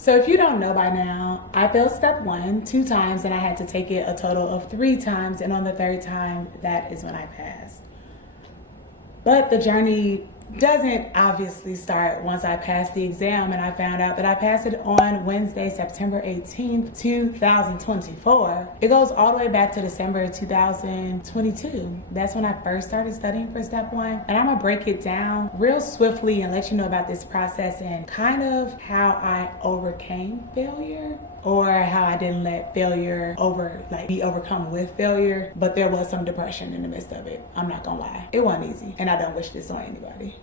So if you don't know by now, I failed step 1 2 times and I had to take it a total of 3 times, and on the 3rd time, that is when I passed. But the journey doesn't obviously start once I passed the exam, and I found out that I passed it on Wednesday, September 18th, 2024. It goes all the way back to December 2022. That's when I first started studying for step 1. And I'm gonna break it down real swiftly and let you know about this process and kind of how I overcame failure, or how I didn't let failure be overcome with failure. But there was some depression in the midst of it. I'm not gonna lie. It wasn't easy, and I don't wish this on anybody.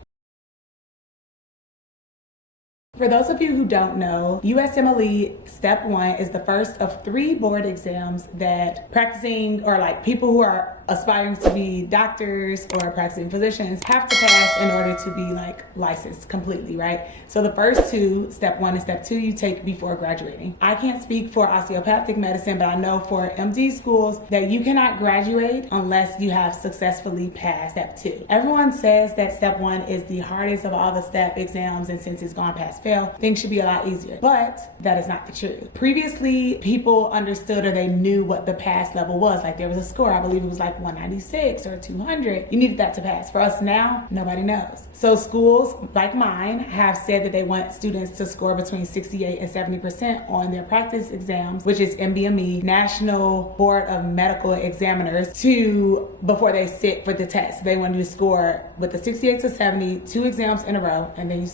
For those of you who don't know, USMLE Step 1 is the first of 3 board exams that practicing, or like people who are aspiring to be doctors or practicing physicians, have to pass in order to be like licensed completely, right? So the first 2, Step 1 and Step 2, you take before graduating. I can't speak for osteopathic medicine, but I know for MD schools that you cannot graduate unless you have successfully passed Step 2. Everyone says that Step 1 is the hardest of all the step exams, and since it's gone past fail, things should be a lot easier. But that is not the truth. Previously, people understood, or they knew what the pass level was. Like there was a score, I believe it was like 196 or 200. You needed that to pass. For us now, nobody knows. So schools like mine have said that they want students to score between 68 and 70% on their practice exams, which is NBME, National Board of Medical Examiners, before they sit for the test. They want you to score with the 68 to 70, 2 exams in a row, and then you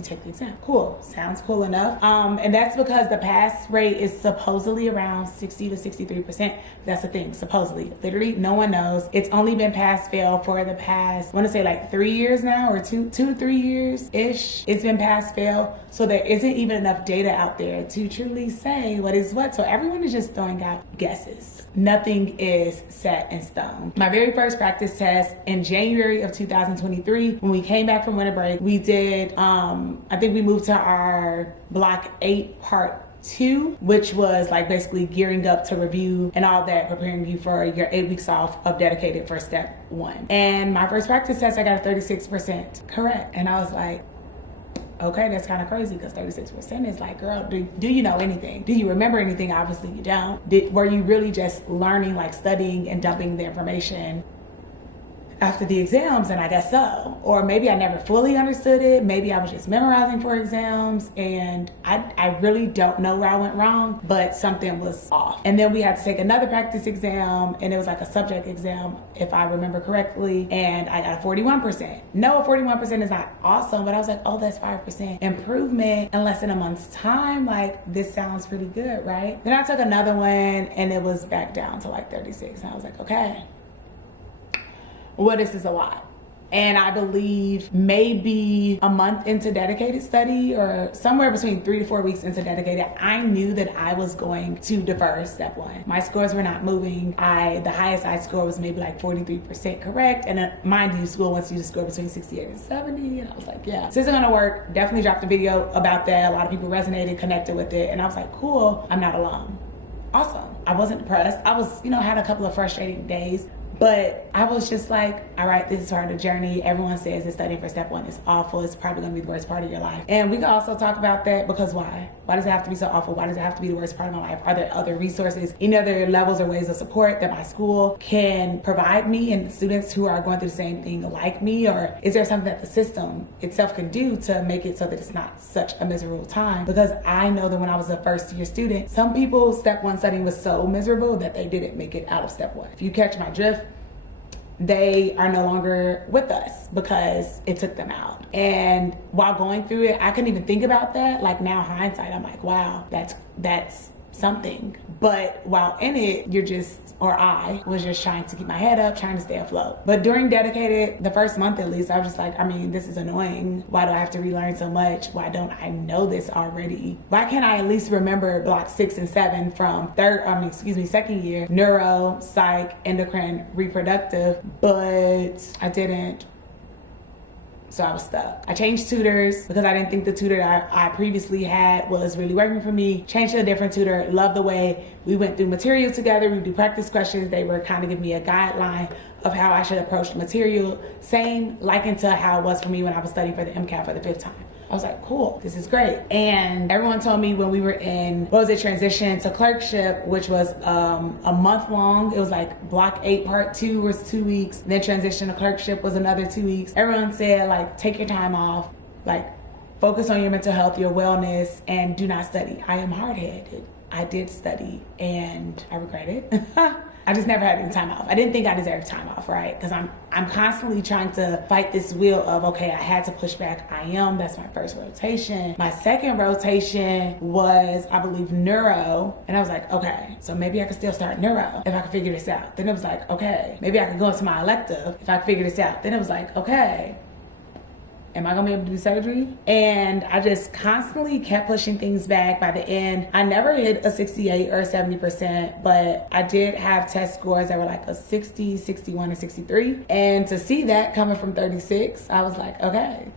take the exam. Cool, sounds cool enough. And that's because the pass rate is supposedly around 60 to 63%. That's the thing, supposedly. Literally, no one knows. It's only been pass fail for the past, I want to say like 3 years now, or 2 to 3 years-ish. It's been pass fail. So there isn't even enough data out there to truly say what is what. So everyone is just throwing out guesses. Nothing is set in stone. My very first practice test in January of 2023, when we came back from winter break, we did, I think we moved to our block 8 part 2, which was like basically gearing up to review and all that, preparing you for your 8 weeks off of dedicated for step 1. And my first practice test, I got a 36% correct. And I was like, okay, that's kind of crazy, because 36% is like, girl, do you know anything? Do you remember anything? Obviously you don't. Were you really just learning, like studying and dumping the information after the exams? And I guess so. Or maybe I never fully understood it. Maybe I was just memorizing for exams, and I really don't know where I went wrong, but something was off. And then we had to take another practice exam, and it was like a subject exam, if I remember correctly, and I got a 41%. No, 41% is not awesome, but I was like, oh, that's 5% improvement in less than a month's time. Like, this sounds pretty good, right? Then I took another one, and it was back down to like 36, and I was like, okay, well, this is a lot. And I believe maybe a month into dedicated study, or somewhere between 3 to 4 weeks into dedicated, I knew that I was going to defer step 1. My scores were not moving. The highest I scored was maybe like 43% correct. And mind you, school wants you to score between 68 and 70. And I was like, yeah, this isn't gonna work. Definitely dropped a video about that. A lot of people resonated, connected with it. And I was like, cool, I'm not alone. Awesome. I wasn't depressed. I was, had a couple of frustrating days, but I was just like, all right, this is part of the journey. Everyone says that studying for step 1 is awful. It's probably gonna be the worst part of your life. And we can also talk about that, because why? Why does it have to be so awful? Why does it have to be the worst part of my life? Are there other resources, any other levels or ways of support that my school can provide me and students who are going through the same thing like me? Or is there something that the system itself can do to make it so that it's not such a miserable time? Because I know that when I was a first year student, some people's step 1 studying was so miserable that they didn't make it out of step 1. If you catch my drift, they are no longer with us because it took them out. And while going through it, I couldn't even think about that. Like, now hindsight, I'm like, wow, that's something. But while in it, I was just trying to keep my head up, trying to stay afloat. But during dedicated, the first month at least, I was just like, this is annoying. Why do I have to relearn so much? Why don't I know this already? Why can't I at least remember block 6 and 7 from second year, neuro, psych, endocrine, reproductive, but I didn't. So I was stuck. I changed tutors because I didn't think the tutor I previously had was really working for me. Changed to a different tutor. Loved the way we went through material together. We would do practice questions. They were kind of giving me a guideline of how I should approach the material. Same likened to how it was for me when I was studying for the MCAT for the 5th time. I was like, cool, this is great. And everyone told me when we were in, transition to clerkship, which was a month long. It was like block 8 part 2 was 2 weeks. Then transition to clerkship was another 2 weeks. Everyone said, like, take your time off, like, focus on your mental health, your wellness, and do not study. I am hard-headed. I did study and I regret it. I just never had any time off. I didn't think I deserved time off, right? Because I'm constantly trying to fight this wheel of, okay, I had to push back. That's my first rotation. My second rotation was, I believe, neuro. And I was like, okay, so maybe I could still start neuro if I could figure this out. Then it was like, okay, maybe I could go into my elective if I could figure this out. Then it was like, okay, am I gonna be able to do surgery? And I just constantly kept pushing things back. By the end, I never hit a 68 or 70%, but I did have test scores that were like a 60, 61, and 63. And to see that coming from 36, I was like, okay,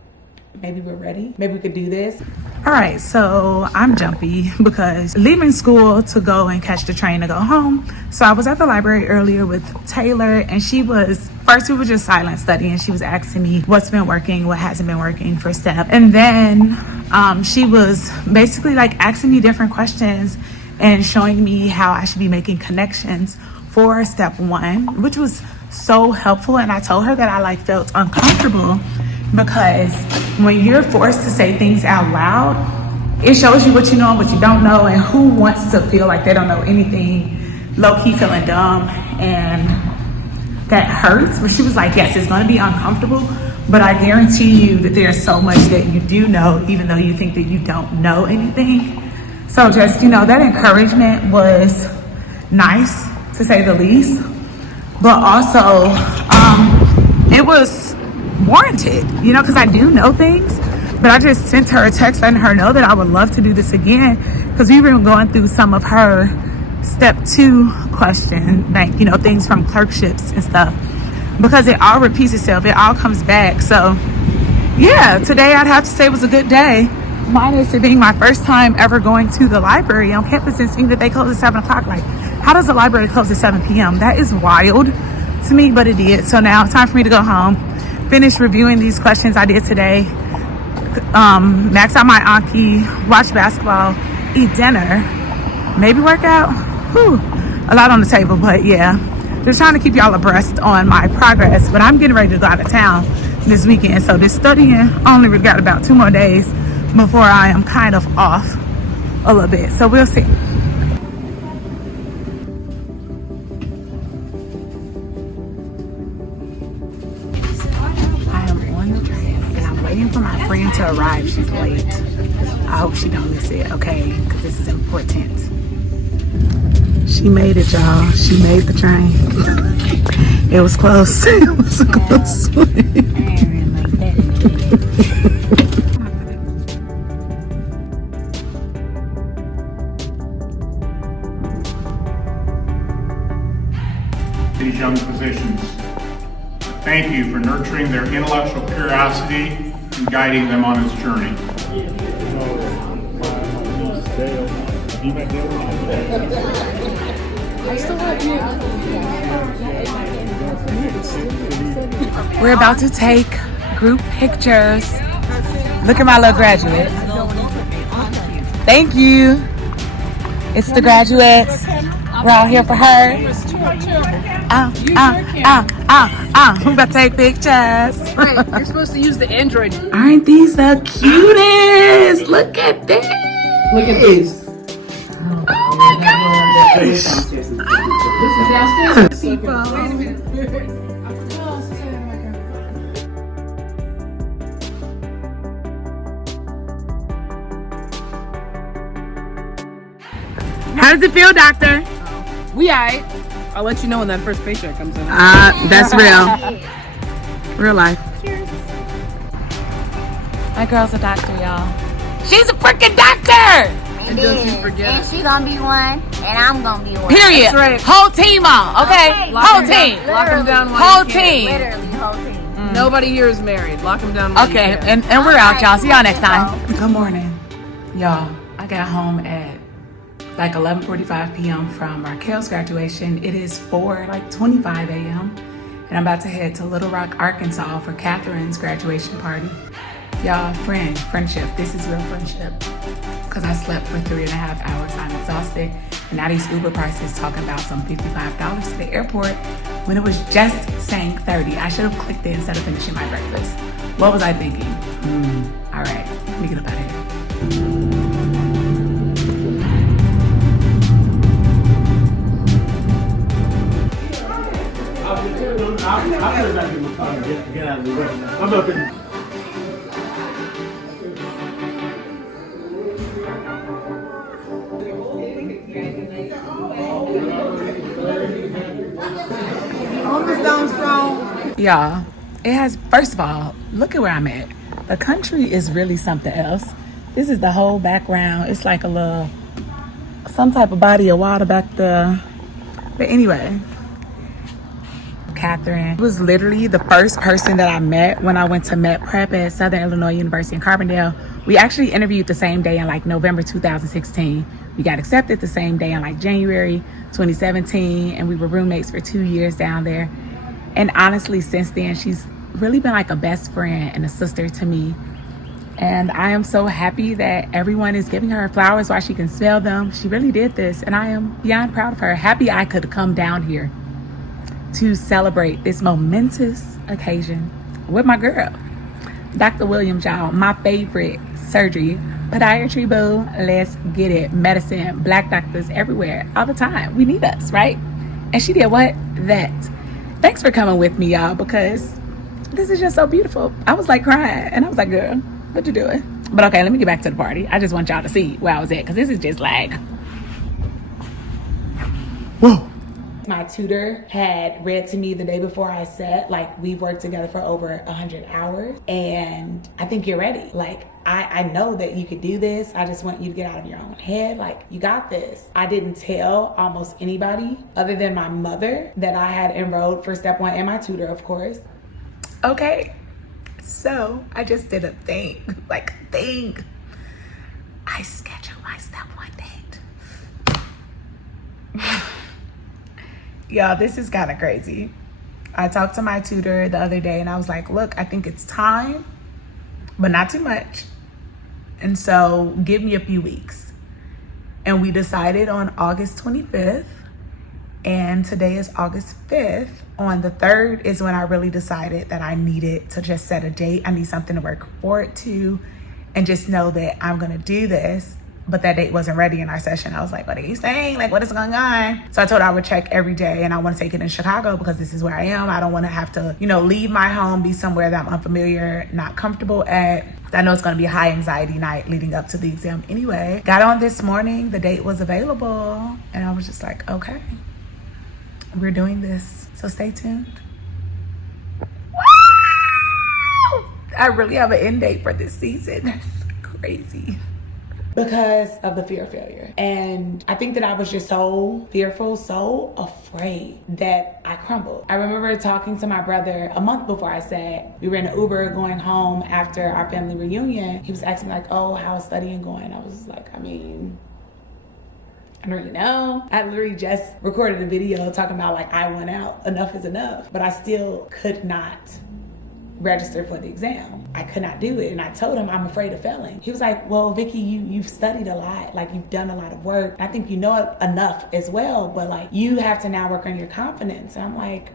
maybe we're ready. Maybe we could do this. All right, so I'm jumpy because leaving school to go and catch the train to go home. So I was at the library earlier with Taylor, and first we were just silent studying. She was asking me what's been working, what hasn't been working for STEP. And then she was basically like asking me different questions and showing me how I should be making connections for step 1, which was so helpful. And I told her that I felt uncomfortable because when you're forced to say things out loud, it shows you what you know and what you don't know, and who wants to feel like they don't know anything, low-key feeling dumb, and that hurts. But she was like, yes, it's going to be uncomfortable, but I guarantee you that there's so much that you do know, even though you think that you don't know anything. So just, that encouragement was nice, to say the least, but also it was warranted, because I do know things. But I just sent her a text letting her know that I would love to do this again, because we were going through some of her step 2 question, things from clerkships and stuff, because it all repeats itself, it all comes back. So yeah, today I'd have to say was a good day, minus it being my first time ever going to the library on campus and seeing that they close at 7 o'clock. Like, how does the library close at 7 p.m.? That is wild to me, but it did. So now it's time for me to go home, finish reviewing these questions I did today, max out my Anki, watch basketball, eat dinner, maybe work out. Whew, a lot on the table, but yeah, just trying to keep y'all abreast on my progress. But I'm getting ready to go out of town this weekend, so this studying, I only got about 2 more days before I am kind of off a little bit, so we'll see. For my friend to arrive. She's late. I hope she don't miss it, okay? Because this is important. She made it, y'all. She made the train. It was close. It was a close swing. These young physicians, thank you for nurturing their intellectual curiosity and guiding them on this journey. We're about to take group pictures. Look at my little graduate. Thank you. It's the graduates. We're all here for her. We're about to take pictures. Right, you're supposed to use the Android. Aren't these the cutest? Look at this. Look at this. Oh my gosh. This is downstairs. How does it feel, doctor? We alright. I'll let you know when that first paycheck comes in. That's real. Real life. Cheers. My girl's a doctor, y'all. She's a freaking doctor! And don't you forget and she gonna be one, and I'm gonna be one. Period. That's right. Whole team on, okay? Whole team. Lock them down. Whole team. Literally, whole team. Nobody here is married. Lock them down. Okay, and we're out, y'all. See y'all next time. Good morning. Y'all, I got home at like 11:45 p.m. from Raquel's graduation. It is 4:25 a.m. and I'm about to head to Little Rock, Arkansas for Catherine's graduation party. Y'all, friendship. This is real friendship. Because I slept for 3.5 hours. I'm exhausted. And now these Uber prices talking about some $55 to the airport when it was just saying 30. I should have clicked it instead of finishing my breakfast. What was I thinking? All right, let me get up out of here. Get out of the way. I'm up in. Y'all, it has, first of all, look at where I'm at. The country is really something else. This is the whole background. It's like a little, some type of body of water back there. But anyway, Catherine was literally the first person that I met when I went to Med Prep at Southern Illinois University in Carbondale. We actually interviewed the same day in like November 2016. We got accepted the same day in like January 2017, and we were roommates for 2 years down there. And honestly, since then, she's really been like a best friend and a sister to me. And I am so happy that everyone is giving her flowers while she can smell them. She really did this, and I am beyond proud of her. Happy I could come down here to celebrate this momentous occasion with my girl, Dr. Williams, y'all, my favorite surgery. Podiatry, boo. Let's get it. Medicine, Black doctors everywhere, all the time. We need us, right? And she did what? That. Thanks for coming with me, y'all, because this is just so beautiful. I was like crying, and I was like, girl, what you doing? But okay, let me get back to the party. I just want y'all to see where I was at, because this is just like, Whoa. My tutor had read to me the day before I sat, like, we've worked together for over 100 hours, and I think you're ready. Like, I know that you could do this. I just want you to get out of your own head. Like, you got this. I didn't tell almost anybody other than my mother that I had enrolled for step 1 and my tutor, of course. okay. So I just did a thing, I scheduled my step 1 date. Y'all, this is kind of crazy. I talked to my tutor the other day and I was like, look, I think it's time, but not too much. And so give me a few weeks. And we decided on August 25th, and today is August 5th. On the 3rd is when I really decided that I needed to just set a date. I need something to work forward to and just know that I'm gonna do this. But that date wasn't ready in our session. I was like, what are you saying? Like, what is going on? So I told her I would check every day, and I want to take it in Chicago because this is where I am. I don't want to have to, leave my home, be somewhere that I'm unfamiliar, not comfortable at. I know it's going to be a high anxiety night leading up to the exam anyway. Got on this morning, the date was available, and I was just like, okay, we're doing this. So stay tuned. Woo! I really have an end date for this season. That's crazy. Because of the fear of failure. And I think that I was just so fearful, so afraid that I crumbled. I remember talking to my brother a month before I sat. We were in an Uber going home after our family reunion. He was asking like, oh, how's studying going? I was like, I don't really know. I literally just recorded a video talking about like, I went out, enough is enough. But I still could not register for the exam. I could not do it. And I told him I'm afraid of failing. He was like, well, Vicky, you've studied a lot. Like, you've done a lot of work. I think you know enough as well, but like, you have to now work on your confidence. And I'm like,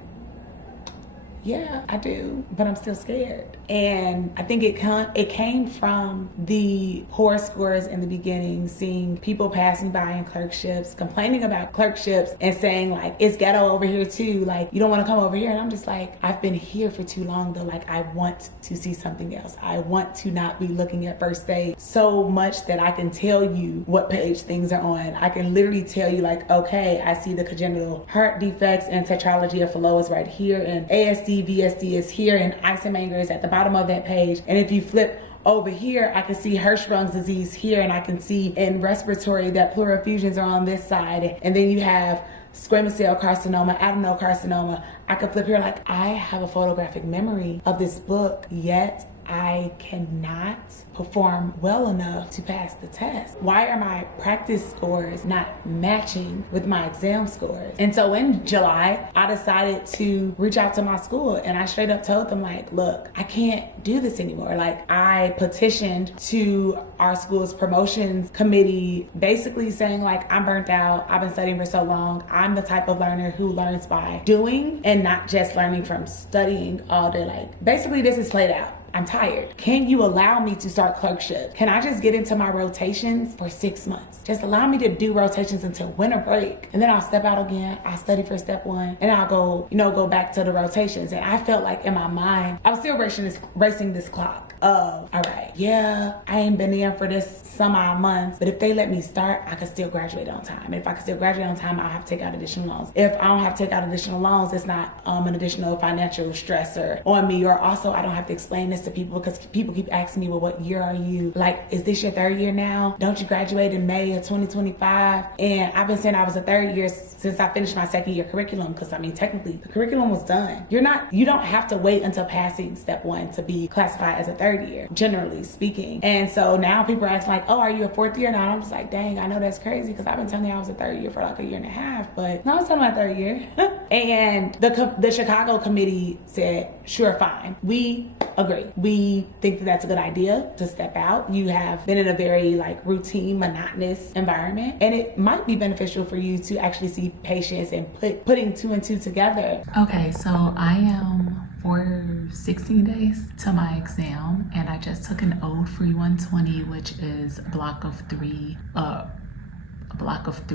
yeah, I do, but I'm still scared. And I think it came from the poor scores in the beginning, seeing people passing by in clerkships, complaining about clerkships and saying like, it's ghetto over here too. Like, you don't want to come over here. And I'm just like, I've been here for too long though. Like, I want to see something else. I want to not be looking at first aid so much that I can tell you what page things are on. I can literally tell you like, okay, I see the congenital heart defects and tetralogy of Fallot is right here, and ASD, VSD is here, and Eisenmenger is at the bottom of that page. And if you flip over here, I can see Hirschsprung's disease here, and I can see in respiratory that pleural effusions are on this side. And then you have squamous cell carcinoma, adenocarcinoma. I could flip here. Like, I have a photographic memory of this book, yet I cannot perform well enough to pass the test? Why are my practice scores not matching with my exam scores? And so in July, I decided to reach out to my school, and I straight up told them, like, look, I can't do this anymore. Like, I petitioned to our school's promotions committee, basically saying, like, I'm burnt out. I've been studying for so long. I'm the type of learner who learns by doing and not just learning from studying all day. Like, basically this is played out. I'm tired. Can you allow me to start clerkship? Can I just get into my rotations for 6 months? Just allow me to do rotations until winter break. And then I'll step out again. I'll study for step 1 and I'll go back to the rotations. And I felt like in my mind, I was still racing this clock of, all right, yeah, I ain't been in for this some odd months, but if they let me start, I could still graduate on time. And if I could still graduate on time, I'll have to take out additional loans. If I don't have to take out additional loans, it's not an additional financial stressor on me. Or also, I don't have to explain this to people, because people keep asking me, well, what year are you? Like, is this your 3rd year now? Don't you graduate in May of 2025? And I've been saying I was a 3rd year since I finished my 2nd year curriculum, because I mean, technically the curriculum was done. You don't have to wait until passing step 1 to be classified as a 3rd year, generally speaking. And so now people are asking, like, oh, are you a 4th year now? And I'm just like, dang, I know that's crazy, because I've been telling you I was a 3rd year for like a year and a half, but no, I was telling my 3rd year. And the Chicago committee said, sure, fine. We agree. We think that that's a good idea to step out. You have been in a very like routine, monotonous environment, and it might be beneficial for you to actually see patients and putting 2 and 2 together. Okay, so I am for 16 days to my exam, and I just took an old free 120, which is a block of 3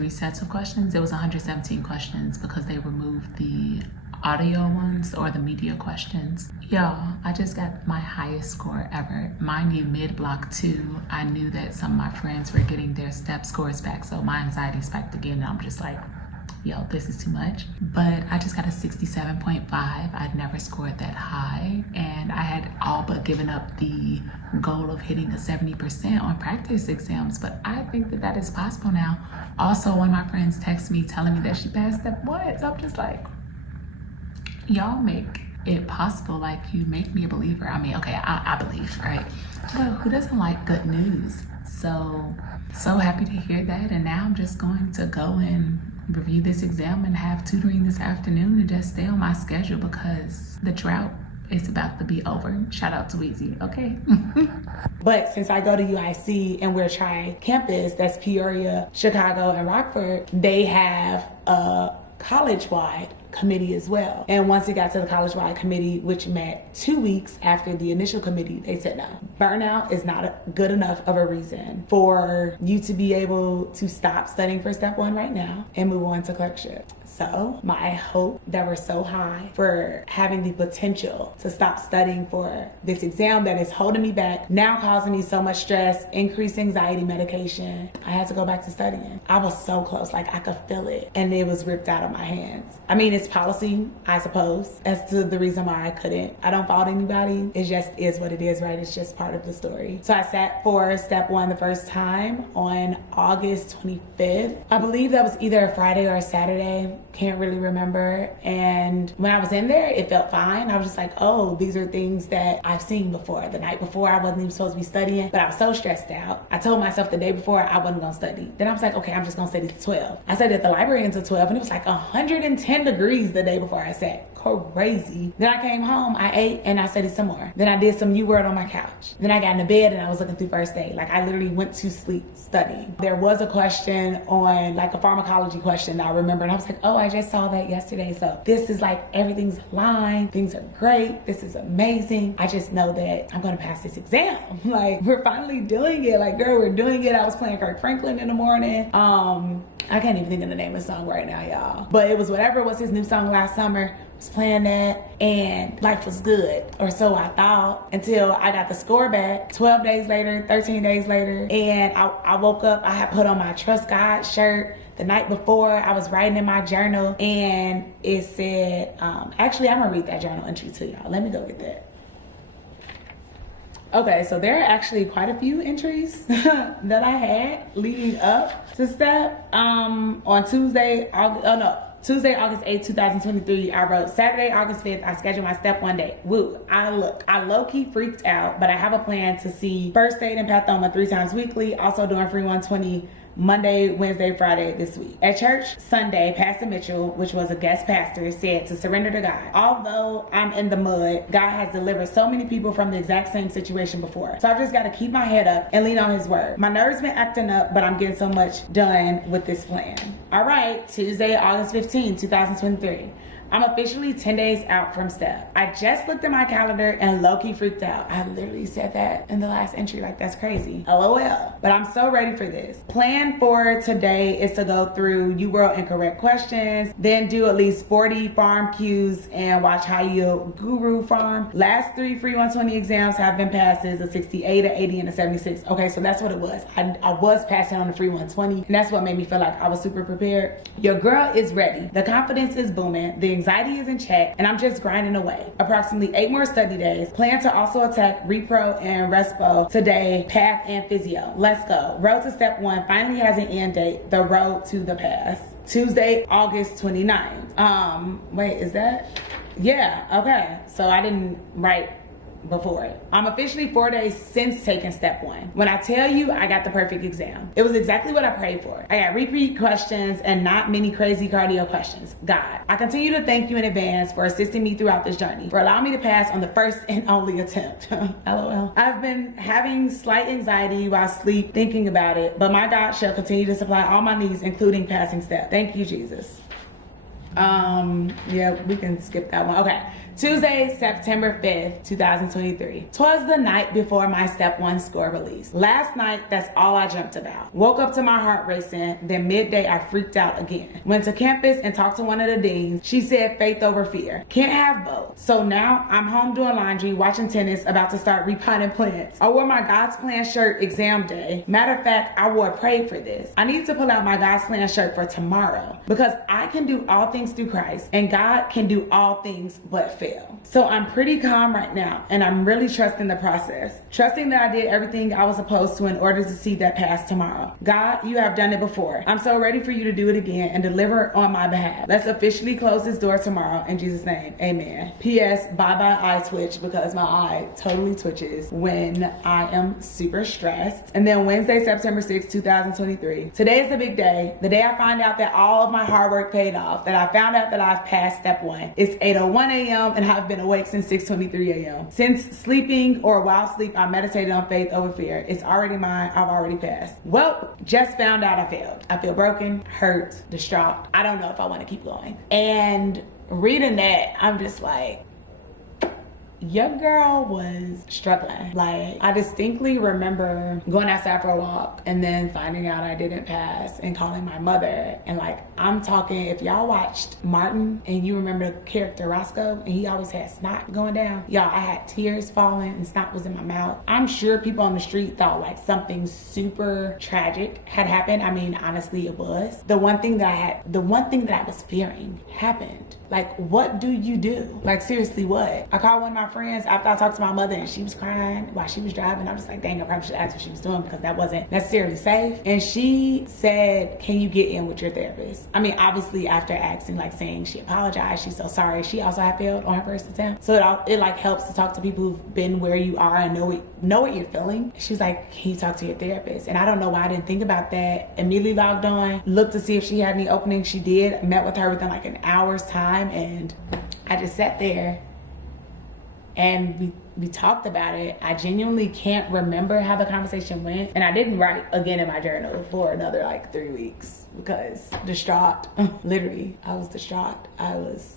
sets of questions. It was 117 questions because they removed the audio ones or the media questions. Y'all, I just got my highest score ever. Mind you, mid-block 2, I knew that some of my friends were getting their step scores back, so my anxiety spiked again, and I'm just like, yo, this is too much. But I just got a 67.5. I'd never scored that high, and I had all but given up the goal of hitting a 70% on practice exams, but I think that that is possible now. Also, one of my friends texted me telling me that she passed step 1, so I'm just like, y'all make it possible. Like, you make me a believer. I mean, okay, I believe, right? But who doesn't like good news? So happy to hear that. And now I'm just going to go and review this exam and have tutoring this afternoon and just stay on my schedule, because the drought is about to be over. Shout out to Weezy, okay? But since I go to UIC and we're tri-campus, that's Peoria, Chicago, and Rockford, they have a college-wide committee as well. And once it got to the college-wide committee, which met 2 weeks after the initial committee, they said no. Burnout is not good enough of a reason for you to be able to stop studying for step 1 right now and move on to clerkship. So my hope that we're so high for having the potential to stop studying for this exam that is holding me back, now causing me so much stress, increased anxiety medication. I had to go back to studying. I was so close, like I could feel it, and it was ripped out of my hands. I mean, it's policy, I suppose, as to the reason why I couldn't. I don't fault anybody. It just is what it is, right? It's just part of the story. So I sat for step 1 the first time on August 25th. I believe that was either a Friday or a Saturday. Can't really remember. And when I was in there, it felt fine. I was just like, oh, these are things that I've seen before. The night before, I wasn't even supposed to be studying, but I was so stressed out. I told myself the day before I wasn't gonna study. Then I was like, okay, I'm just gonna study to 12. I sat at the library until 12, and it was like 110 degrees the day before I sat. Crazy. Then I came home, I ate, and I studied some more. Then I did some U-Word on my couch. Then I got into bed and I was looking through first aid. Like, I literally went to sleep studying. There was a question on, like, a pharmacology question that I remember, and I was like, oh, I just saw that yesterday. So this is like, everything's aligned. Things are great. This is amazing. I just know that I'm gonna pass this exam. Like, we're finally doing it. Like, girl, we're doing it. I was playing Kirk Franklin in the morning. I can't even think of the name of the song right now, y'all. But it was whatever was his new song last summer. Was playing that, and life was good, or so I thought, until I got the score back 12 days later, 13 days later, and I woke up. I had put on my Trust God shirt. The night before, I was writing in my journal, and it said, actually, I'm gonna read that journal entry to y'all. Let me go get that. Okay, so there are actually quite a few entries that I had leading up to STEP. On Tuesday, Tuesday, August 8th, 2023, I wrote, Saturday, August 5th, I scheduled my step 1 date. Woo. I low-key freaked out, but I have a plan to see first aid and pathoma 3 times weekly, also doing free 120 Monday, Wednesday, Friday this week. At church Sunday, Pastor Mitchell, which was a guest pastor, said to surrender to God. Although I'm in the mud, God has delivered so many people from the exact same situation before. So I've just got to keep my head up and lean on his word. My nerves been acting up, but I'm getting so much done with this plan. All right, Tuesday, August 15, 2023. I'm officially 10 days out from STEP. I just looked at my calendar and low-key freaked out. I literally said that in the last entry, like that's crazy. LOL. But I'm so ready for this. Plan for today is to go through UWorld incorrect questions, then do at least 40 farm Qs and watch how you guru farm. Last 3 free 120 exams have been passes, a 68, a 80, and a 76. Okay, so that's what it was. I was passing on the free 120, and that's what made me feel like I was super prepared. Your girl is ready. The confidence is booming. The anxiety is in check, and I'm just grinding away. Approximately 8 more study days. Plan to also attack repro and respo today, path and physio. Let's go. Road to step 1 finally has an end date. The road to the pass. Tuesday, August 29th. Wait, is that? Yeah, okay. So I didn't write before it. I'm officially 4 days since taking step 1. When I tell you I got the perfect exam, it was exactly what I prayed for. I got repeat questions and not many crazy cardio questions. God, I continue to thank you in advance for assisting me throughout this journey, for allowing me to pass on the first and only attempt. LOL. I've been having slight anxiety while asleep thinking about it, but my God shall continue to supply all my needs, including passing step. Thank you, Jesus. Yeah, we can skip that one. Okay. Tuesday, September 5th, 2023. 'Twas the night before my step 1 score release. Last night, that's all I dreamt about. Woke up to my heart racing, then midday I freaked out again. Went to campus and talked to one of the deans. She said faith over fear. Can't have both. So now I'm home doing laundry, watching tennis, about to start repotting plants. I wore my God's Plan shirt exam day. Matter of fact, I wore pray for this. I need to pull out my God's Plan shirt for tomorrow because I can do all things through Christ and God can do all things but fail. So I'm pretty calm right now and I'm really trusting the process. Trusting that I did everything I was supposed to in order to see that pass tomorrow. God, you have done it before. I'm so ready for you to do it again and deliver on my behalf. Let's officially close this door tomorrow in Jesus' name. Amen. P.S. Bye-bye eye twitch because my eye totally twitches when I am super stressed. And then Wednesday, September 6th, 2023. Today is the big day. The day I find out that all of my hard work paid off. That I found out that I've passed step 1. It's 8:01 a.m. and I've been awake since 6:23 a.m. Since sleeping or while asleep, I meditated on faith over fear. It's already mine. I've already passed. Well, just found out I failed. I feel broken, hurt, distraught. I don't know if I want to keep going. And reading that, I'm just like, your girl was struggling. Like, I distinctly remember going outside for a walk and then finding out I didn't pass and calling my mother. And like, I'm talking, if y'all watched Martin and you remember the character Roscoe and he always had snot going down, y'all, I had tears falling and snot was in my mouth. I'm sure people on the street thought like something super tragic had happened. I mean, honestly, it was. The one thing that I was fearing happened. Like, what do you do? Like, seriously, what? I called one of my friends after I talked to my mother and she was crying while she was driving. I was just like, dang, I probably should ask what she was doing because that wasn't necessarily safe. And she said, can you get in with your therapist? I mean, obviously after asking, like saying she apologized, she's so sorry. She also had failed on her first attempt. So it like helps to talk to people who've been where you are and know what you're feeling. She was like, can you talk to your therapist? And I don't know why I didn't think about that. Immediately logged on, looked to see if she had any openings. She did. Met with her within like an hour's time. And I just sat there and we talked about it. I genuinely can't remember how the conversation went. And I didn't write again in my journal for another like 3 weeks because distraught. Literally, I was distraught.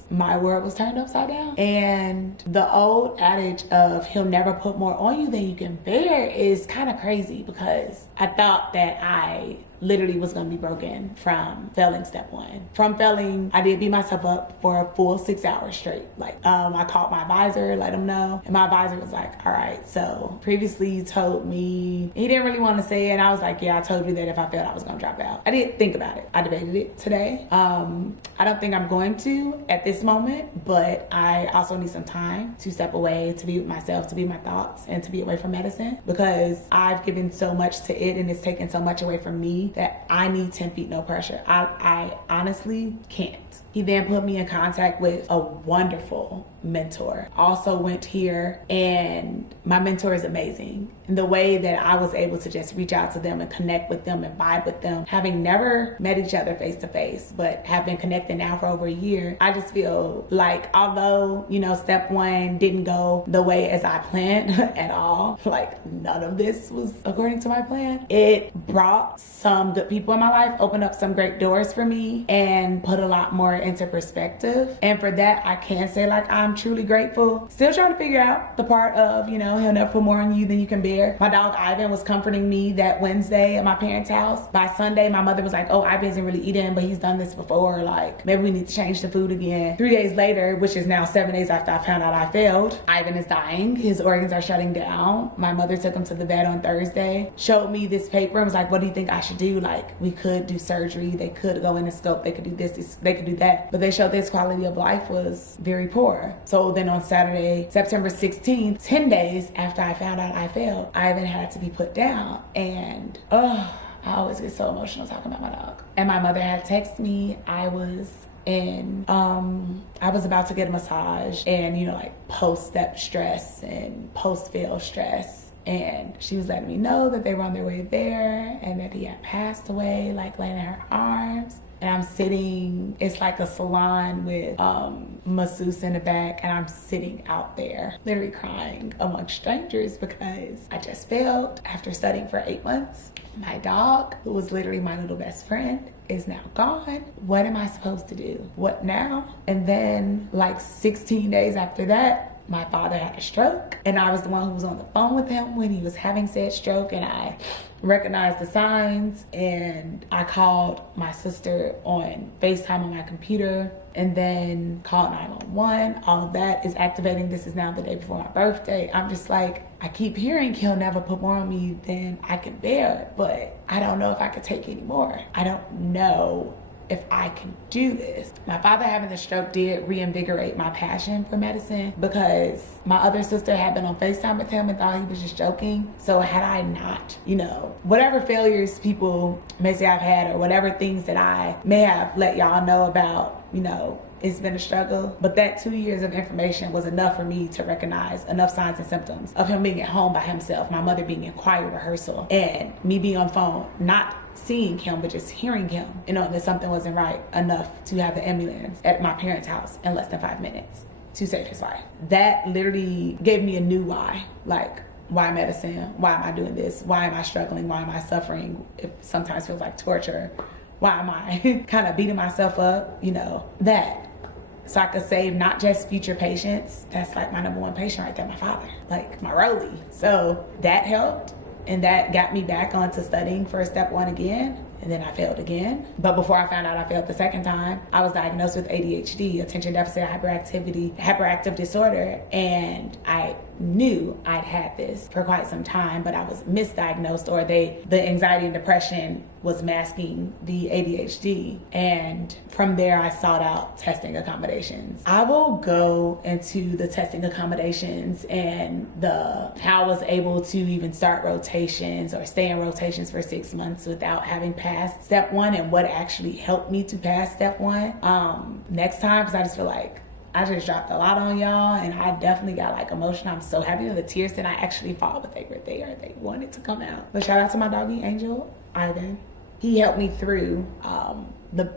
My world was turned upside down. And the old adage of he'll never put more on you than you can bear is kind of crazy because I thought that I literally was gonna be broken from failing step 1. From failing, I did beat myself up for a full 6 hours straight. Like, I called my advisor, let him know, and my advisor was like, all right, so previously you told me, he didn't really want to say it, and I was like, yeah, I told you that if I failed, I was gonna drop out. I didn't think about it. I debated it today. I don't think I'm going to at this moment, but I also need some time to step away, to be with myself, to be with my thoughts, and to be away from medicine because I've given so much to it and it's taken so much away from me that I need 10 feet, no pressure. I honestly can't. He then put me in contact with a wonderful mentor. Also went here, and my mentor is amazing. And the way that I was able to just reach out to them and connect with them and vibe with them, having never met each other face to face, but have been connected now for over a year, I just feel like although, step one didn't go the way as I planned at all, like none of this was according to my plan, it brought some good people in my life, opened up some great doors for me, and put a lot more into perspective. And for that, I can say like I'm truly grateful. Still trying to figure out the part of, he'll never put more on you than you can bear. My dog Ivan was comforting me that Wednesday at my parents' house. By Sunday, my mother was like, oh, Ivan isn't really eating, but he's done this before. Like, maybe we need to change the food again. 3 days later, which is now 7 days after I found out I failed, Ivan is dying. His organs are shutting down. My mother took him to the vet on Thursday, showed me this paper and was like, what do you think I should do? Like, we could do surgery. They could go in and scope. They could do this, they could do that. But they showed this quality of life was very poor. So then on Saturday, September 16th, 10 days after I found out I failed, Ivan had to be put down. And I always get so emotional talking about my dog. And my mother had texted me. I was about to get a massage and, like post-step stress and post-fail stress. And she was letting me know that they were on their way there and that he had passed away, like laying in her arms. And I'm sitting, it's like a salon with masseuse in the back, and I'm sitting out there literally crying amongst strangers because I just failed after studying for 8 months. My dog, who was literally my little best friend, is now gone. What am I supposed to do? What now? And then like 16 days after that, my father had a stroke, and I was the one who was on the phone with him when he was having said stroke, and I recognized the signs, and I called my sister on FaceTime on my computer and then called 911. All of that is activating. This is now the day before my birthday. I'm just like, I keep hearing he'll never put more on me than I can bear, but I don't know if I could take any more. I don't know if I can do this. My father having the stroke did reinvigorate my passion for medicine because my other sister had been on FaceTime with him and thought he was just joking. So had I not, whatever failures people may say I've had or whatever things that I may have let y'all know about, it's been a struggle, but that 2 years of information was enough for me to recognize enough signs and symptoms of him being at home by himself, my mother being in choir rehearsal, and me being on phone, not seeing him, but just hearing him, that something wasn't right enough to have the ambulance at my parents' house in less than 5 minutes to save his life. That literally gave me a new why. Like, why medicine? Why am I doing this? Why am I struggling? Why am I suffering? It sometimes feels like torture. Why am I kind of beating myself up? That. So I could save not just future patients. That's like my number one patient right there, my father, like my Rolly. So that helped. And that got me back onto studying for step one again. And then I failed again. But before I found out I failed the second time, I was diagnosed with ADHD, attention deficit hyperactive disorder. And I knew I'd had this for quite some time, but I was misdiagnosed, or the anxiety and depression was masking the ADHD. And from there, I sought out testing accommodations. I will go into the testing accommodations and how I was able to even start rotations or stay in rotations for 6 months without having passed step one, and what actually helped me to pass step one next time, because I just feel like I just dropped a lot on y'all, and I definitely got like emotional. I'm so happy that the tears didn't actually fall, but they were there. They wanted to come out. But shout out to my doggy Angel, Ivan. He helped me through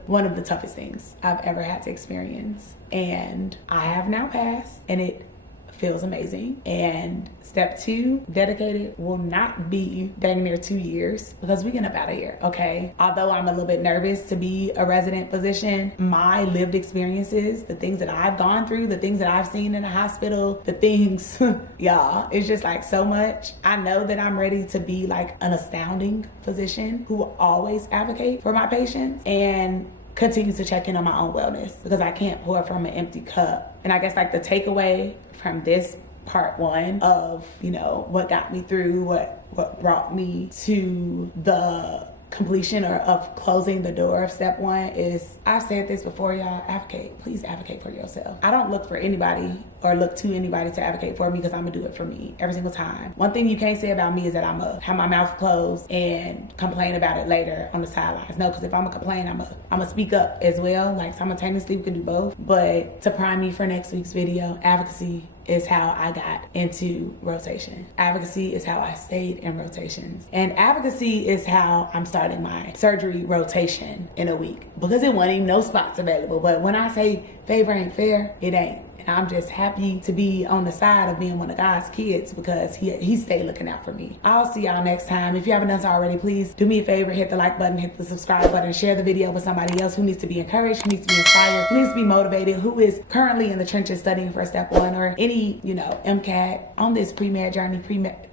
one of the toughest things I've ever had to experience. And I have now passed, and it feels amazing. And step two, dedicated, will not be dang near 2 years because we get up out of here, okay? Although I'm a little bit nervous to be a resident physician, my lived experiences, the things that I've gone through, the things that I've seen in the hospital, the things, y'all, it's just like so much. I know that I'm ready to be like an astounding physician who will always advocate for my patients and continue to check in on my own wellness, because I can't pour from an empty cup. And I guess like the takeaway from this part one of, what got me through, what brought me to the completion or of closing the door of step 1 is, I've said this before, y'all, advocate. Please advocate for yourself. I don't look for anybody or look to anybody to advocate for me because I'm gonna do it for me every single time. One thing you can't say about me is that I'm gonna have my mouth closed and complain about it later on the sidelines. No, because if I'm gonna complain, I'm gonna speak up as well. Like simultaneously, we can do both. But to prime me for next week's video, advocacy is how I got into rotation. Advocacy is how I stayed in rotations. And advocacy is how I'm starting my surgery rotation in a week. Because it wasn't even no spots available. But when I say favor ain't fair, it ain't. And I'm just happy to be on the side of being one of God's kids because he stay looking out for me. I'll see y'all next time. If you haven't done so already, please do me a favor, hit the like button, hit the subscribe button, share the video with somebody else who needs to be encouraged, who needs to be inspired, who needs to be motivated, who is currently in the trenches studying for step 1 or any, MCAT on this pre-med journey,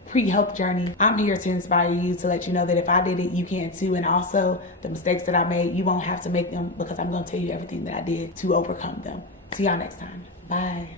pre-health journey. I'm here to inspire you, to let you know that if I did it, you can too. And also the mistakes that I made, you won't have to make them because I'm going to tell you everything that I did to overcome them. See y'all next time. Bye.